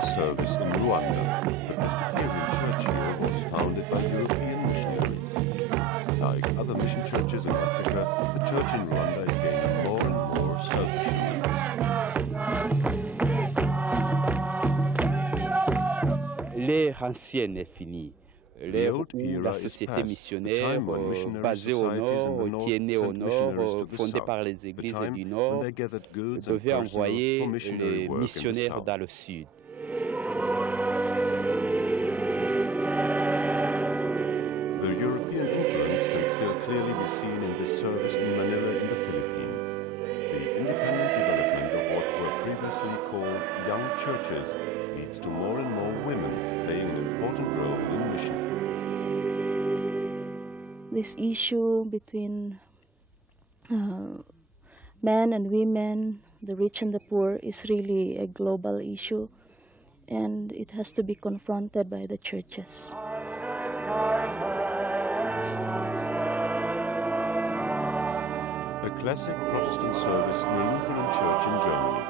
a service in Rwanda. The Presbyterian Church here was founded by European missionaries. Like other mission churches in Africa, the church in Rwanda is gaining more and more self-assurance. L'ère ancienne est finie. L'ère où la société missionnaire basée au nord, qui est née au nord, fondée par les églises du nord, devait envoyer les missionnaires dans le sud. The European influence can still clearly be seen in this service in Manila in the Philippines. The independent development of what were previously called young churches leads to more and more women playing an important role in mission. This issue between men and women, the rich and the poor, is really a global issue, and it has to be confronted by the churches. A classic Protestant service in a Lutheran church in Germany.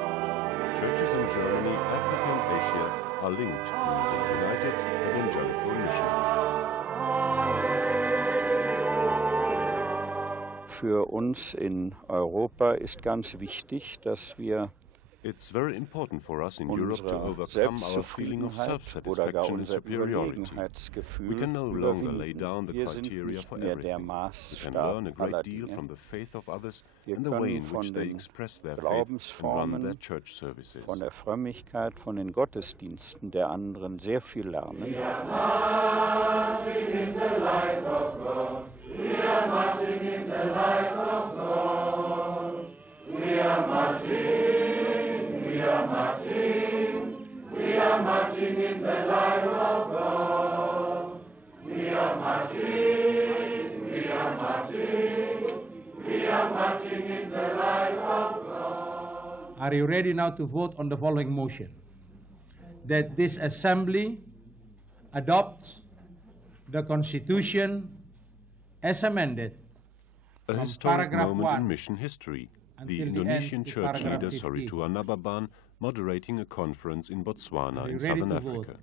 Churches in Germany, Africa and Asia are linked to the United Evangelical Mission. Für uns in Europa ist ganz wichtig, dass wir It's very important for us in Europe to overcome our feeling of self-satisfaction and superiority. We can no longer lay down the criteria for everything. We can learn a great deal from the faith of others and the way in which they express their faith and run their church services. Von der Frömmigkeit, von den Gottesdiensten der anderen sehr viel lernen. We are marching in the light of God. We are marching in the light of God. We are marching. We are marching, we are marching in the light of God. We are marching, we are marching, we are marching in the light of God. Are you ready now to vote on the following motion? That this assembly adopts the Constitution as amended. A historic moment in mission history. The Indonesian church leader Soritua Nababan moderating a conference in Botswana in southern Africa.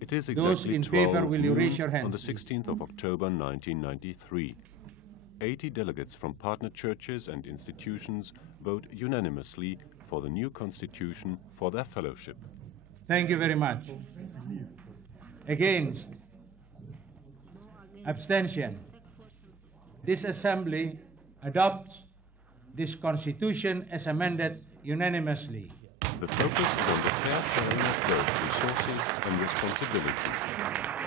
It is exactly 12 noon on the 16th of October 1993. 80 delegates from partner churches and institutions vote unanimously for the new constitution for their fellowship. Thank you very much. Against? Abstention? This assembly adopts this constitution as amended unanimously. The focus is on the fair sharing of both resources and responsibility.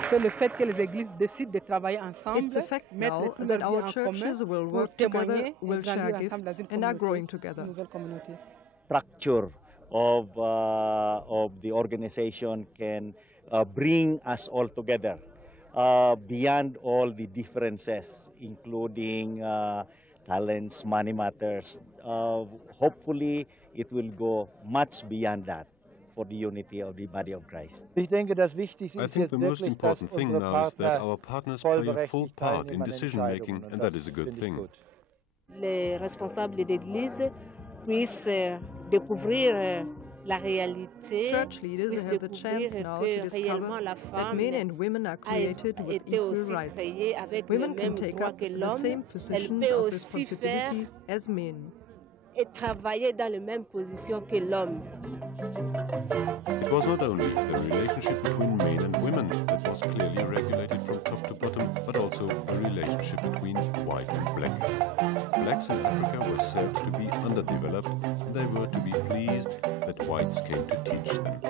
C'est le fait que les églises décident de travailler ensemble, It's a fact now that our churches will work together, will share gifts, and are growing together. Structure of the organization can bring us all together beyond all the differences, including talents, money matters. Hopefully, it will go much beyond that for the unity of the body of Christ. I think the most important thing now is that our partners play a full part in decision-making, and that is a good thing. Les responsables d'église puissent découvrir la réalité. Church leaders have the chance now to discover that men and women are created with equal rights. Women can take up the same positions of responsibility as men. Et travailler dans les mêmes positions que l'homme. It was not only the relationship between men and women that was clearly regulated from top to bottom, but also the relationship between white and black. Blacks in Africa were said to be underdeveloped, and they were to be pleased that whites came to teach them.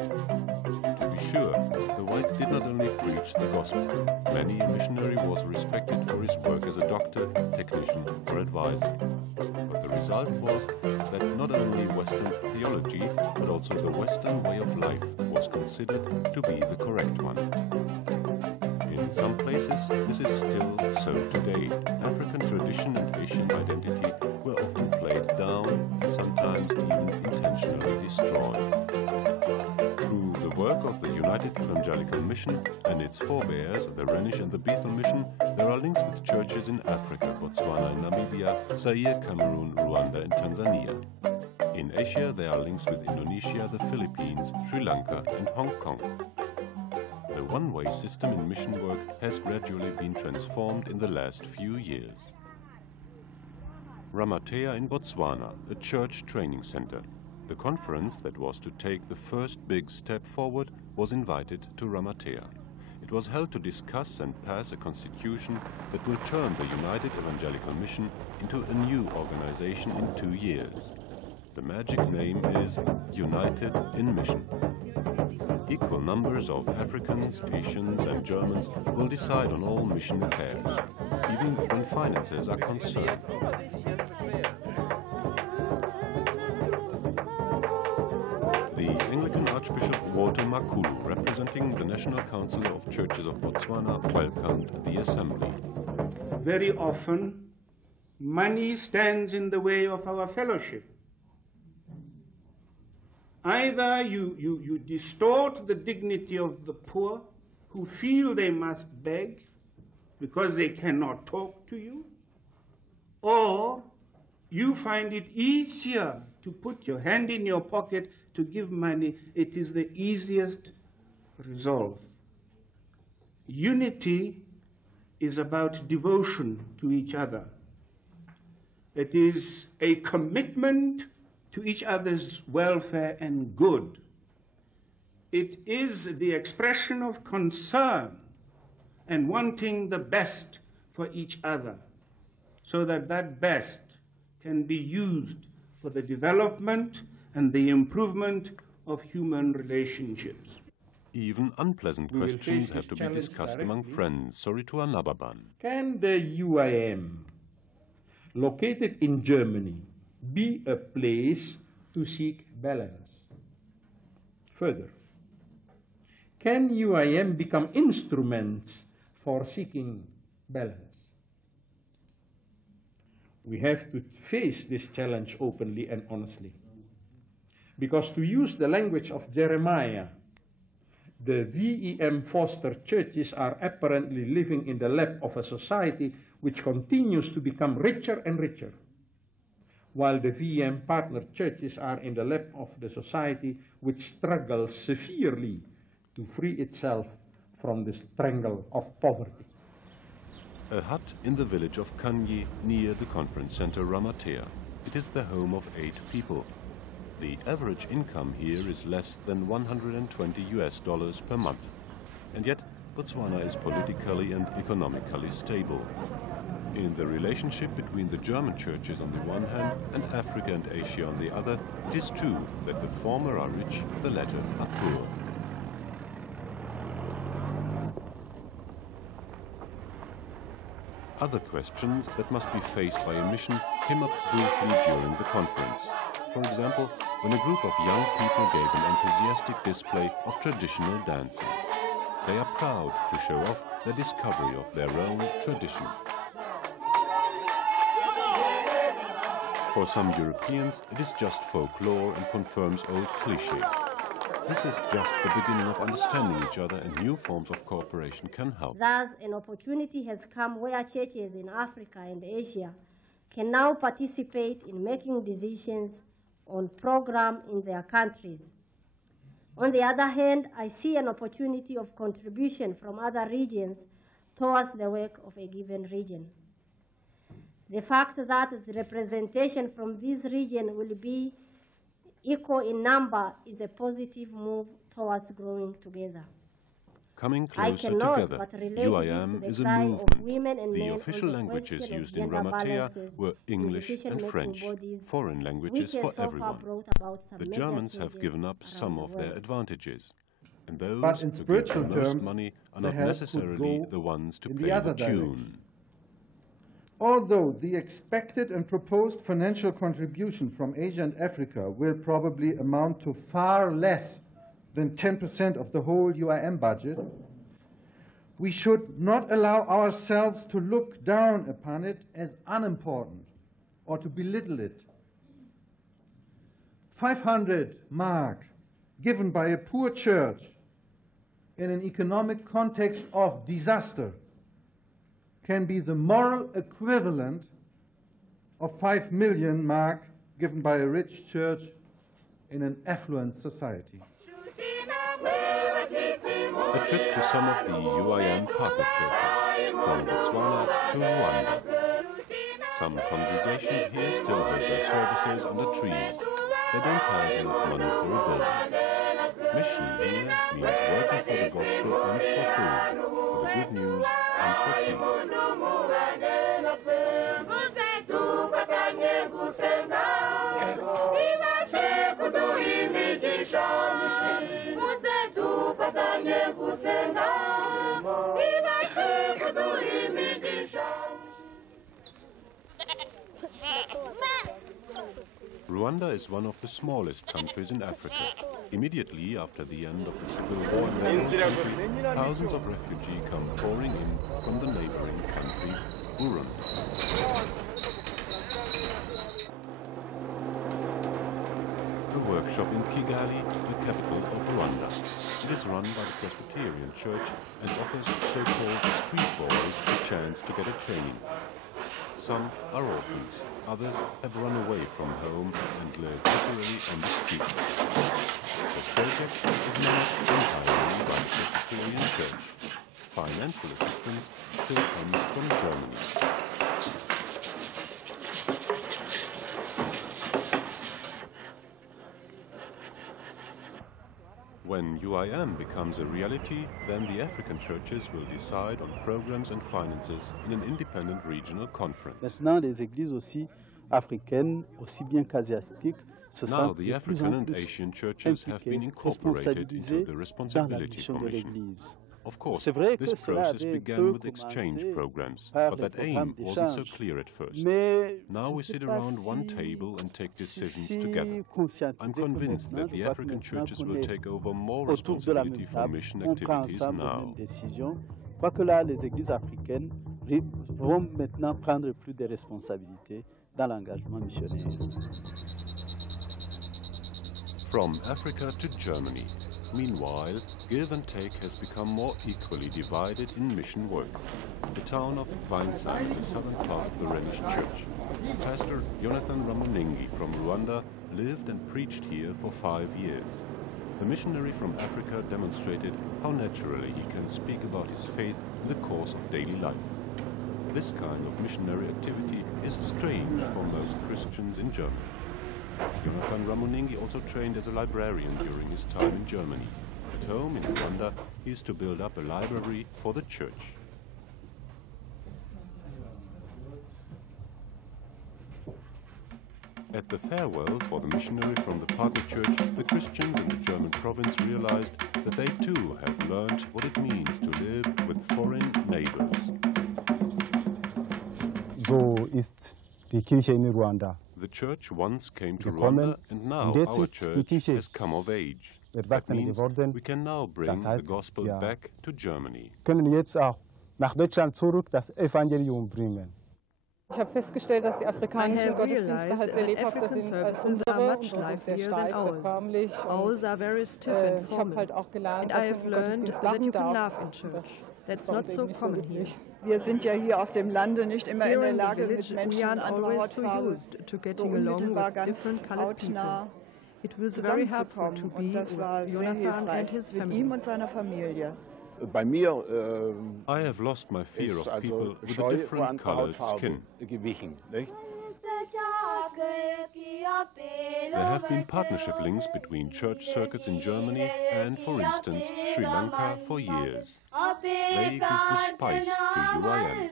To be sure, the whites did not only preach the gospel. Many a missionary was respected for his work as a doctor, technician, or advisor. But the result was that not only Western theology, but also the Western way of life was considered to be the correct one. In some places, this is still so today. African tradition and Asian identity were often played down and sometimes even intentionally destroyed. Through the work of the United Evangelical Mission and its forebears, the Rhenish and the Bethel Mission, there are links with churches in Africa, Botswana and Namibia, Zaire, Cameroon, Rwanda and Tanzania. In Asia, there are links with Indonesia, the Philippines, Sri Lanka and Hong Kong. The one-way system in mission work has gradually been transformed in the last few years. Ramatea in Botswana, a church training center. The conference that was to take the first big step forward was invited to Ramatea. It was held to discuss and pass a constitution that will turn the United Evangelical Mission into a new organization in 2 years. The magic name is United in Mission. Equal numbers of Africans, Asians and Germans will decide on all mission affairs, even when finances are concerned. The Anglican Archbishop Walter Makulu, representing the National Council of Churches of Botswana, welcomed the assembly. Very often, money stands in the way of our fellowship. Either you distort the dignity of the poor who feel they must beg because they cannot talk to you, or you find it easier to put your hand in your pocket to give money. It is the easiest resolve. Unity is about devotion to each other. It is a commitment to each other's welfare and good. It is the expression of concern and wanting the best for each other, so that that best can be used for the development and the improvement of human relationships. Even unpleasant questions have to be discussed among friends. Sorry to Anababan. Can the UEM, located in Germany, be a place to seek balance? Further, can UEM become instruments for seeking balance? We have to face this challenge openly and honestly. Because to use the language of Jeremiah, the UEM foster churches are apparently living in the lap of a society which continues to become richer and richer, while the UEM partner churches are in the lap of the society which struggles severely to free itself from the strangle of poverty. A hut in the village of Kanyi near the conference center Ramatea. It is the home of 8 people. The average income here is less than $120 per month. And yet, Botswana is politically and economically stable. In the relationship between the German churches on the one hand and Africa and Asia on the other, it is true that the former are rich, the latter are poor. Other questions that must be faced by a mission came up briefly during the conference. For example, when a group of young people gave an enthusiastic display of traditional dancing. They are proud to show off the discovery of their own tradition. For some Europeans, it is just folklore and confirms old cliché. This is just the beginning of understanding each other, and new forms of cooperation can help. Thus, an opportunity has come where churches in Africa and Asia can now participate in making decisions on programs in their countries. On the other hand, I see an opportunity of contribution from other regions towards the work of a given region. The fact that the representation from this region will be equal in number is a positive move towards growing together. Coming closer together, UEM is a movement. The official languages used in Ramatea were English and French, foreign languages for everyone. The Germans have given up some of their advantages, and those who give the most money are not necessarily the ones to play the tune. Although the expected and proposed financial contribution from Asia and Africa will probably amount to far less than 10% of the whole UEM budget, we should not allow ourselves to look down upon it as unimportant or to belittle it. 500 mark given by a poor church in an economic context of disaster can be the moral equivalent of 5 million mark given by a rich church in an affluent society. A trip to some of the UEM partner churches, from Botswana to Rwanda. Some congregations here still hold their services under trees. They don't have enough money for a building. Mission here means working for the gospel and for food, for the good news and for peace. Rwanda is one of the smallest countries in Africa. Immediately after the end of the civil war in the country, thousands of refugees come pouring in from the neighboring country, Burundi. A workshop in Kigali, the capital of Rwanda. It is run by the Presbyterian Church and offers so-called street boys a chance to get a training. Some are orphans, others have run away from home and live literally on the streets. The project is managed entirely by the Presbyterian Church. Financial assistance still comes from Germany. When UEM becomes a reality, then the African churches will decide on programs and finances in an independent regional conference. Maintenant, les églises aussi africaines, aussi bien qu'asiatiques, se Now sentent the de plus African en and plus Asian churches have been incorporated into the Responsibility Commission. Of course, this process began with exchange programs, but that aim wasn't so clear at first. Now we sit around one table and take decisions together. I'm convinced that the African churches will take over more responsibility for mission activities now. Quoique là, les églises africaines vont maintenant prendre plus de responsabilités dans l'engagement missionnaire. From Africa to Germany. Meanwhile, give and take has become more equally divided in mission work. The town of Vainza, in the southern part of the Rhenish Church. Pastor Jonathan Ramonengi from Rwanda lived and preached here for 5 years. The missionary from Africa demonstrated how naturally he can speak about his faith in the course of daily life. This kind of missionary activity is strange for most Christians in Germany. Jonathan Ramonengi also trained as a librarian during his time in Germany. At home in Rwanda, he is to build up a library for the church. At the farewell for the missionary from the partner church, the Christians in the German province realized that they too have learned what it means to live with foreign neighbors. So ist die Kirche in Ruanda. The church once came to Rwanda, and now our church has come of age. That means we can now bring the gospel back to Germany. Können jetzt auch nach Deutschland zurück das Evangelium bringen. Ich habe festgestellt, dass die afrikanischen Gottesdienste halt sehr lebhafter sind als unsere und sind sehr steif, sehr förmlich. Ich habe halt auch gelernt, dass man im Gottesdienst lachen darf. That's not so common here. Wir sind ja hier auf dem Lande nicht immer in der Lage, mit Menschen anderer Hautfarbe so unmittelbar ganz hautnah zusammenzukommen. Und das war sehr hilfreich mit ihm und seiner Familie. Bei mir I have lost my fear of people with a different colored skin. There have been partnership links between church circuits in Germany and, for instance, Sri Lanka for years. They give the spice to UEM.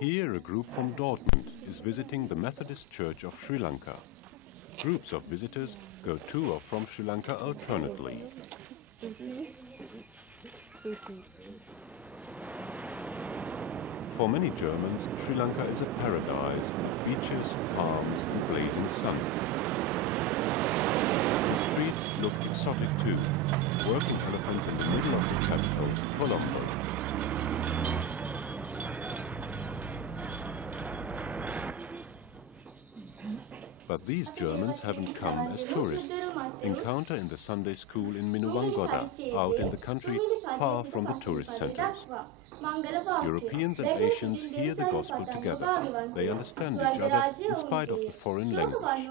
Here a group from Dortmund is visiting the Methodist Church of Sri Lanka. Groups of visitors go to or from Sri Lanka alternately. For many Germans, Sri Lanka is a paradise with beaches, palms and blazing sun. The streets look exotic too. Working elephants in the middle of the capital, Colombo. But these Germans haven't come as tourists. Encounter in the Sunday school in Minuwangoda, out in the country, far from the tourist centers. Europeans and Asians hear the gospel together. They understand each other in spite of the foreign language.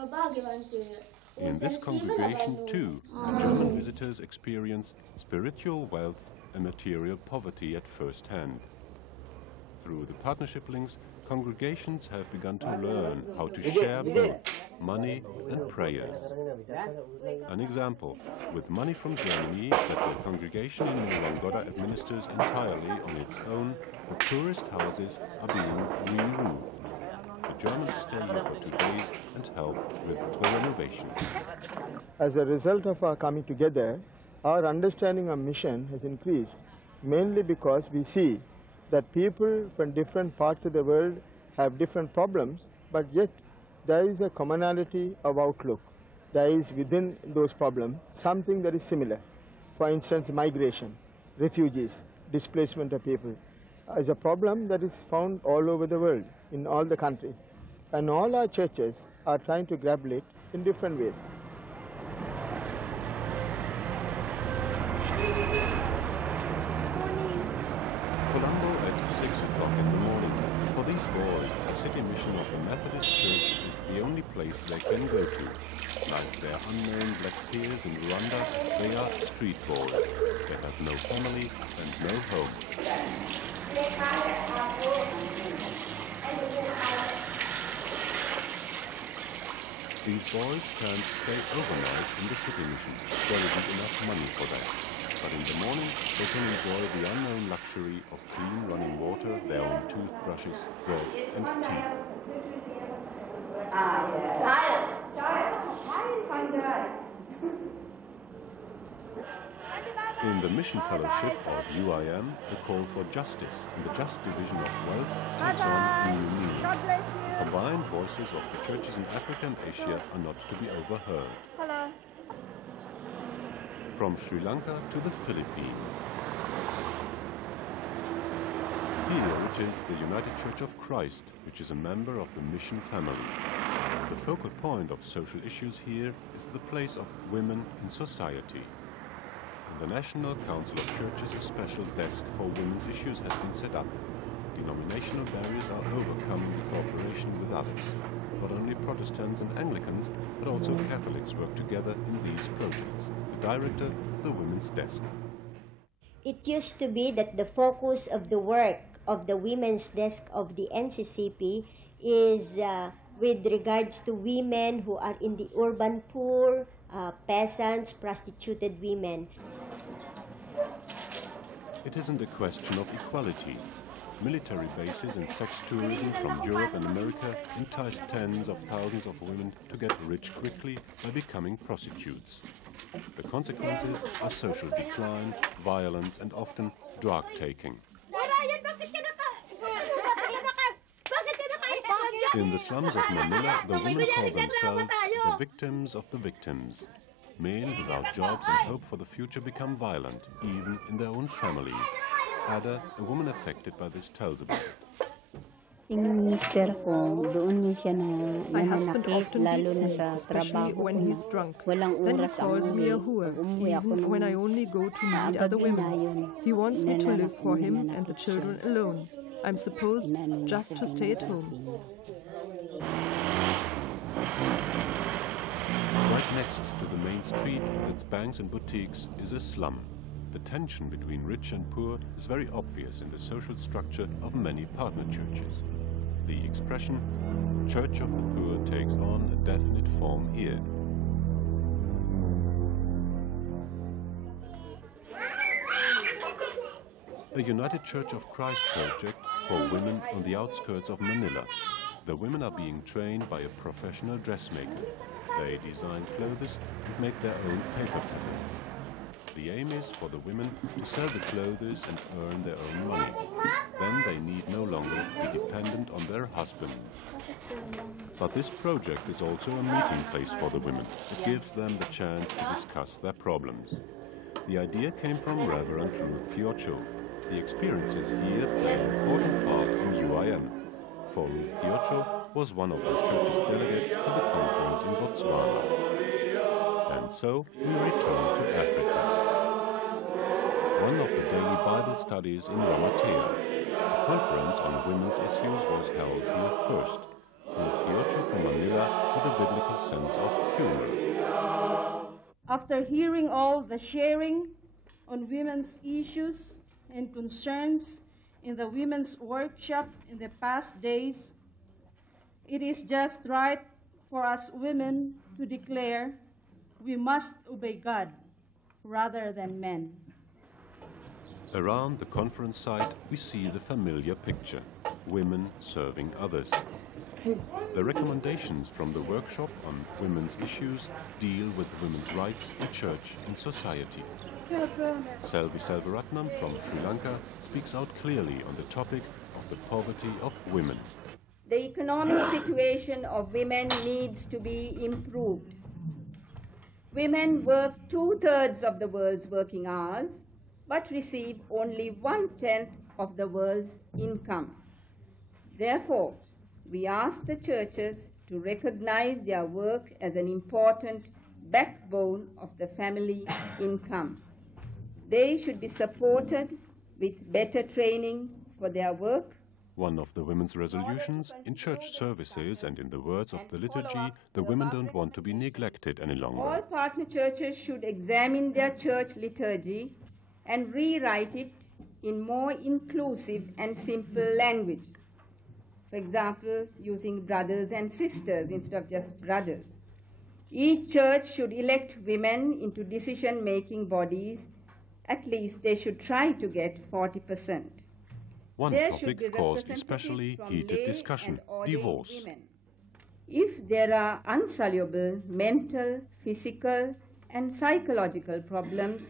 In this congregation, too, the German visitors experience spiritual wealth and material poverty at first hand. Through the partnership links, congregations have begun to learn how to share both money and prayers. An example, with money from Germany that the congregation in Mulangoda administers entirely on its own, the tourist houses are being re-roofed. The Germans stay here for 2 days and help with the renovation. As a result of our coming together, our understanding of mission has increased, mainly because we see that people from different parts of the world have different problems, but yet there is a commonality of outlook. There is within those problems something that is similar. For instance, migration, refugees, displacement of people is a problem that is found all over the world, in all the countries. And all our churches are trying to grapple it in different ways. Colombo at 6 o'clock in the morning. For these boys, the city mission of the Methodist Church is the only place they can go to. Like their unknown black peers in Rwanda, they are street boys. They have no family and no home. These boys can't stay overnight in the city mission. There isn't enough money for that. But in the morning, they can enjoy the unknown luxury of clean running water, their own toothbrushes, bread and tea. In the mission fellowship of UEM, the call for justice and the just division of wealth takes on a new meaning. Combined voices of the churches in Africa and Asia are not to be overheard. Hello. From Sri Lanka to the Philippines. Here it is the United Church of Christ, which is a member of the mission family. The focal point of social issues here is the place of women in society. In the National Council of Churches, a special desk for women's issues has been set up. Denominational barriers are overcome in cooperation with others. Not only Protestants and Anglicans, but also Catholics work together in these projects. The director of the Women's Desk. It used to be that the focus of the work of the Women's Desk of the NCCP is with regards to women who are in the urban poor, peasants, prostituted women. It isn't a question of equality. Military bases and sex tourism from Europe and America entice tens of thousands of women to get rich quickly by becoming prostitutes. The consequences are social decline, violence and often drug taking. In the slums of Manila, the women call themselves the victims of the victims. Men without jobs and hope for the future become violent, even in their own families. Ada, a woman affected by this, tells about it. My husband often beats me, especially when he's drunk. Then he calls me a whore, even when I only go to meet other women. He wants me to live for him and the children alone. I'm supposed just to stay at home. Right next to the main street with its banks and boutiques is a slum. The tension between rich and poor is very obvious in the social structure of many partner churches. The expression Church of the Poor takes on a definite form here. A United Church of Christ project for women on the outskirts of Manila. The women are being trained by a professional dressmaker. They design clothes and make their own paper patterns. The aim is for the women to sell the clothes and earn their own money. Then they need no longer be dependent on their husbands. But this project is also a meeting place for the women. It gives them the chance to discuss their problems. The idea came from Reverend Ruth Kiocho. The experiences here play an important part in UEM. For Ruth Kiocho was one of the church's delegates to the conference in Botswana. And so we return to Africa. one of the daily Bible studies in Ramatea. A conference on women's issues was held here first, with Kyocho from Manila with a biblical sense of humor. After hearing all the sharing on women's issues and concerns in the women's workshop in the past days, it is just right for us women to declare we must obey God rather than men. Around the conference site, we see the familiar picture, women serving others. The recommendations from the workshop on women's issues deal with women's rights in church and society. Selvi Selvaratnam from Sri Lanka speaks out clearly on the topic of the poverty of women. The economic situation of women needs to be improved. Women work 2/3 of the world's working hours, but receive only 1/10 of the world's income. Therefore, we ask the churches to recognize their work as an important backbone of the family income. They should be supported with better training for their work. One of the women's resolutions, in church services and in the words of the liturgy, the women don't want to be neglected any longer. All partner churches should examine their church liturgy and rewrite it in more inclusive and simple language. For example, using brothers and sisters instead of just brothers. Each church should elect women into decision-making bodies. At least they should try to get 40%. One topic caused especially heated discussion, divorce. If there are insoluble mental, physical, and psychological problems,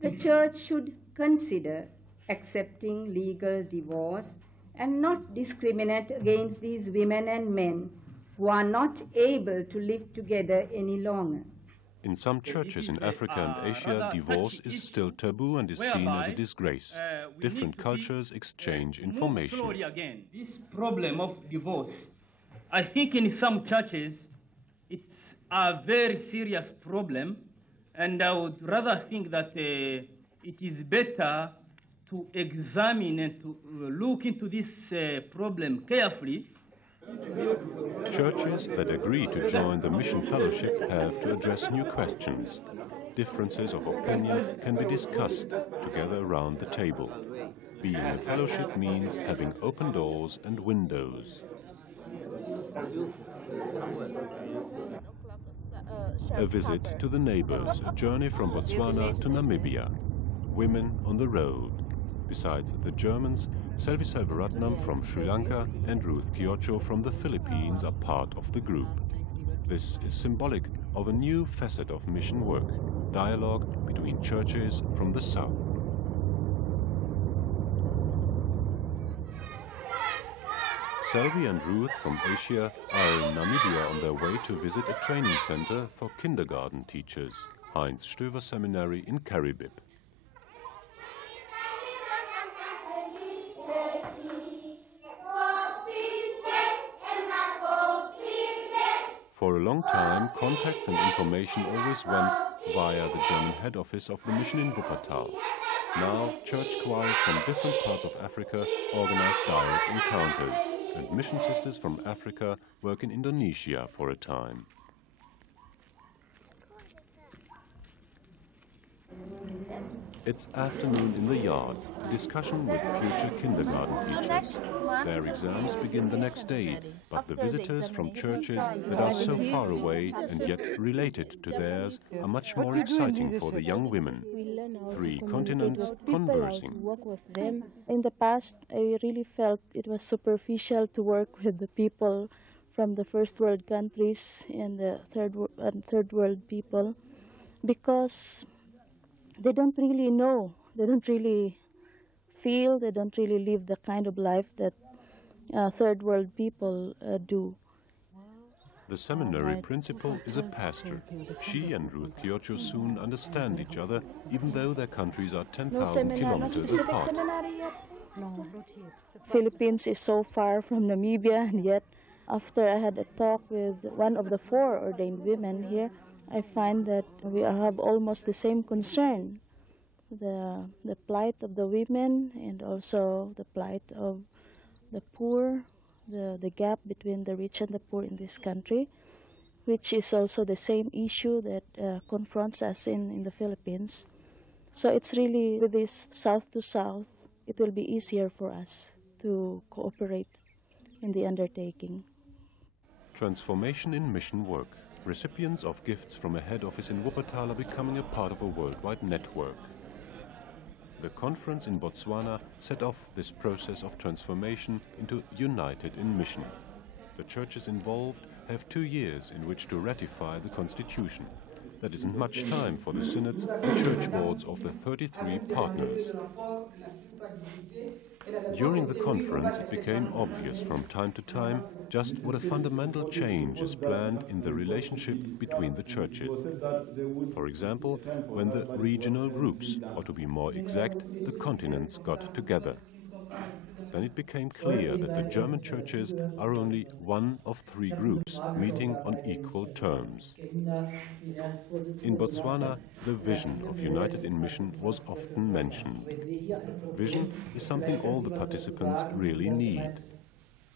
the church should consider accepting legal divorce and not discriminate against these women and men who are not able to live together any longer. In some churches in Africa and Asia, divorce is still taboo and is seen as a disgrace. Different cultures exchange information. This problem of divorce, I think in some churches, it's a very serious problem, and I would rather think that it is better to examine and to look into this problem carefully. Churches that agree to join the mission fellowship have to address new questions. Differences of opinion can be discussed together around the table. Being a fellowship means having open doors and windows. A visit to the neighbors, a journey from Botswana to Namibia. Women on the road. Besides the Germans, Selvi Selvaratnam from Sri Lanka and Ruth Kyocho from the Philippines are part of the group. This is symbolic of a new facet of mission work, dialogue between churches from the south. Selvi and Ruth from Asia are in Namibia on their way to visit a training center for kindergarten teachers, Heinz Stöver Seminary in Karibib. For a long time, contacts and information always went via the German head office of the mission in Wuppertal. Now, church choirs from different parts of Africa organize direct encounters, and mission sisters from Africa work in Indonesia for a time. It's afternoon in the yard, discussion with future kindergarten teachers. Their exams begin the next day, but the visitors from churches that are so far away and yet related to theirs are much more exciting for the young women. 3 continents conversing. In the past, I really felt it was superficial to work with the people from the first world countries and the third world people, because they don't really know, they don't really feel, they don't really live the kind of life that third world people do. The seminary principal is a pastor. She and Ruth Kyocho soon understand each other, even though their countries are 10,000 kilometers apart. Philippines is so far from Namibia, and yet after I had a talk with one of the 4 ordained women here, I find that we have almost the same concern. the plight of the women and also the plight of the poor, the gap between the rich and the poor in this country, which is also the same issue that confronts us in the Philippines. So it's really, with this south to south, it will be easier for us to cooperate in the undertaking. Transformation in mission work. Recipients of gifts from a head office in Wuppertal are becoming a part of a worldwide network. The conference in Botswana set off this process of transformation into United in Mission. The churches involved have 2 years in which to ratify the constitution. That isn't much time for the synods and church boards of the 33 partners. During the conference, it became obvious from time to time just what a fundamental change is planned in the relationship between the churches. For example, when the regional groups, or to be more exact, the continents, got together. Then it became clear that the German churches are only one of 3 groups meeting on equal terms. In Botswana, the vision of United in Mission was often mentioned. Vision is something all the participants really need.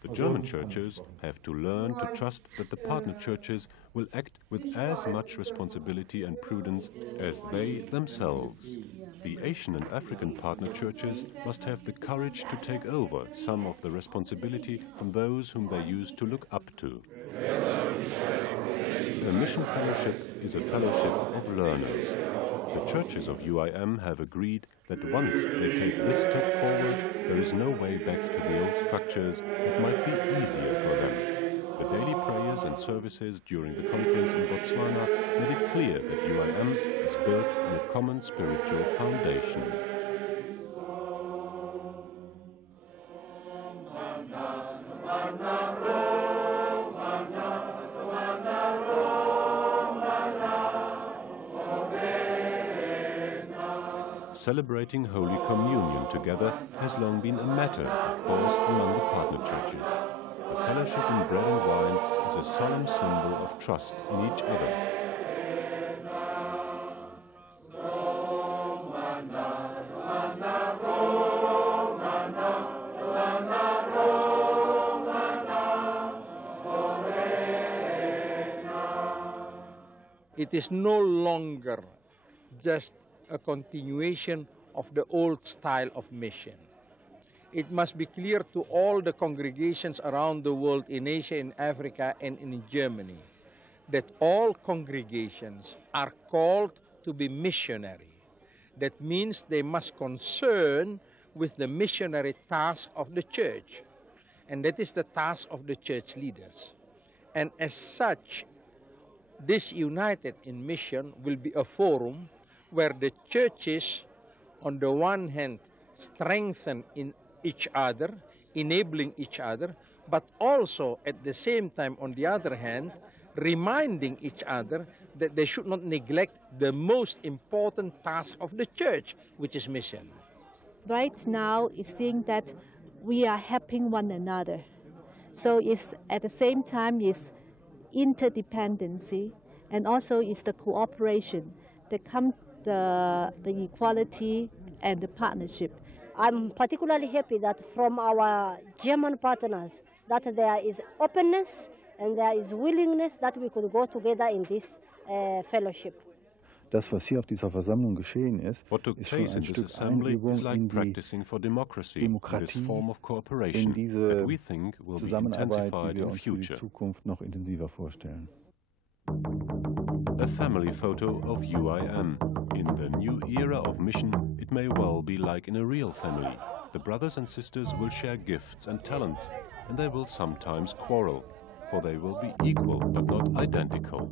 The German churches have to learn to trust that the partner churches will act with as much responsibility and prudence as they themselves. The Asian and African partner churches must have the courage to take over some of the responsibility from those whom they used to look up to. The mission fellowship is a fellowship of learners. The churches of UEM have agreed that once they take this step forward, there is no way back to the old structures that might be easier for them. The daily prayers and services during the conference in Botswana made it clear that UEM is built on a common spiritual foundation. Celebrating Holy Communion together has long been a matter, of course, among the partner churches. The fellowship in bread and wine is a solemn symbol of trust in each other. It is no longer just a continuation of the old style of mission. It must be clear to all the congregations around the world in Asia, in Africa, and in Germany that all congregations are called to be missionary. That means they must concern with the missionary task of the church, and that is the task of the church leaders. And as such, this United in Mission will be a forum where the churches, on the one hand, strengthen in each other, enabling each other, but also at the same time, on the other hand, reminding each other that they should not neglect the most important task of the church, which is mission. Right now, it's seeing that we are helping one another. So it's at the same time is interdependency, and also is the cooperation that comes the equality and the partnership. I'm particularly happy that from our German partners that there is openness and there is willingness that we could go together in this fellowship. Das, was hier auf dieser Versammlung geschehen ist, what took ist schon place ein in this Stück assembly Einübung is like in die practicing for democracy, Demokratie, this form of cooperation in diese that we think will be Zusammenarbeit, die intensified wir in uns für die future. Zukunft noch intensiver vorstellen. A family photo of UEM. In the new era of mission, it may well be like in a real family. The brothers and sisters will share gifts and talents, and they will sometimes quarrel, for they will be equal but not identical.